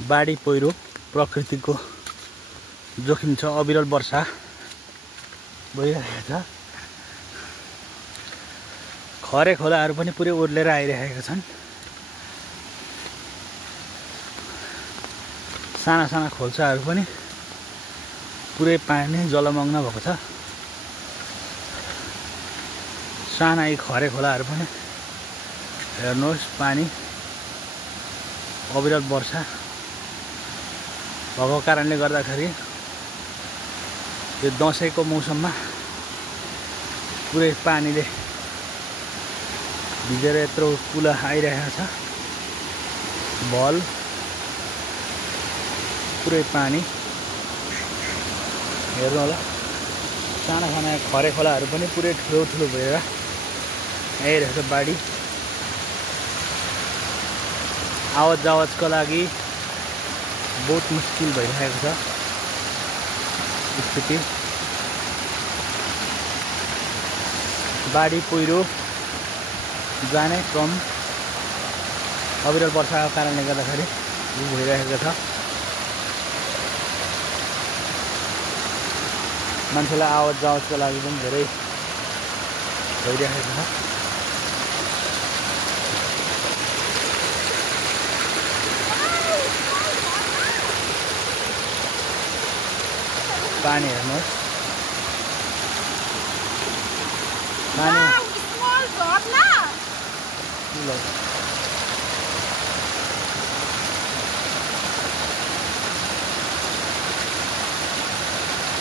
बाढी पहिरो प्रकृतिको जोखिम छ। अविरल वर्षा भइरहेको छ। खरे खोलाहरू पनि पुरै ओर्लेर आइरहेका छन्। साना साना खोल्साहरू पनि पुरै पानी जलमग्न भएको छ। साना यी खरे खोलाहरू पनि हेर्नुहोस्, पानी अविरल वर्षा भएको कारणले गर्दाखेरि यो दसैँको मौसममा पुरै पानीले भिजेर यत्रो कुला आइरहेको छ। भल पुरै पानी हेर्नु होला। साना साना खरे खोलाहरू पनि पुरै ठुलो ठुलो भएर आइरहेको छ। बाढी आवत जावतको लागि बहुत मुस्किल भइरहेको छ स्थिति। बाढी पहिरो जाने क्रम अविरल वर्षाको कारणले गर्दाखेरि भइरहेको छ। मान्छेलाई आवत जावतको लागि पनि धेरै भइरहेको छ। पानी हेर्नुहोस्, पानी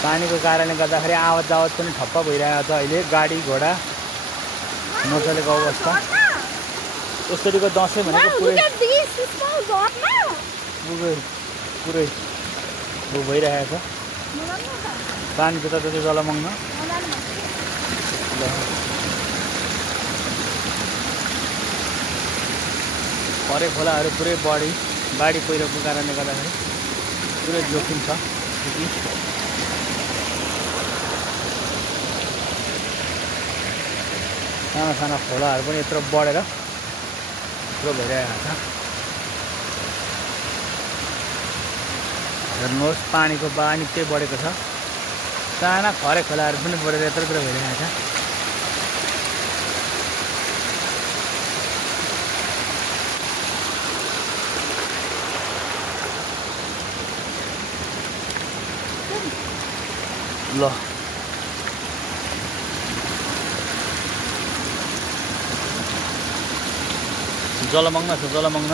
पानीको कारणले गर्दाखेरि आवत जावत पनि ठप्प भइरहेको छ। अहिले गाडी घोडा नचलेको अवस्था। यसरीको दसैँ भनेको पुरै भइरहेको छ। पानी जताततै जलमग्न। खरे खोलाहरू पुरै बाढी पहिरोको कारणले गर्दाखेरि पुरै जोखिम छ। साना साना खोलाहरू पनि यत्रो बढेर यत्रो भइरहेको छ। हेर्नुहोस्, पानीको बहाव निकै बढेको छ। साना खरे खोलाहरू पनि बढेर यत्रो भइरहेको छ। ल जलमग्न छ, जलमग्न।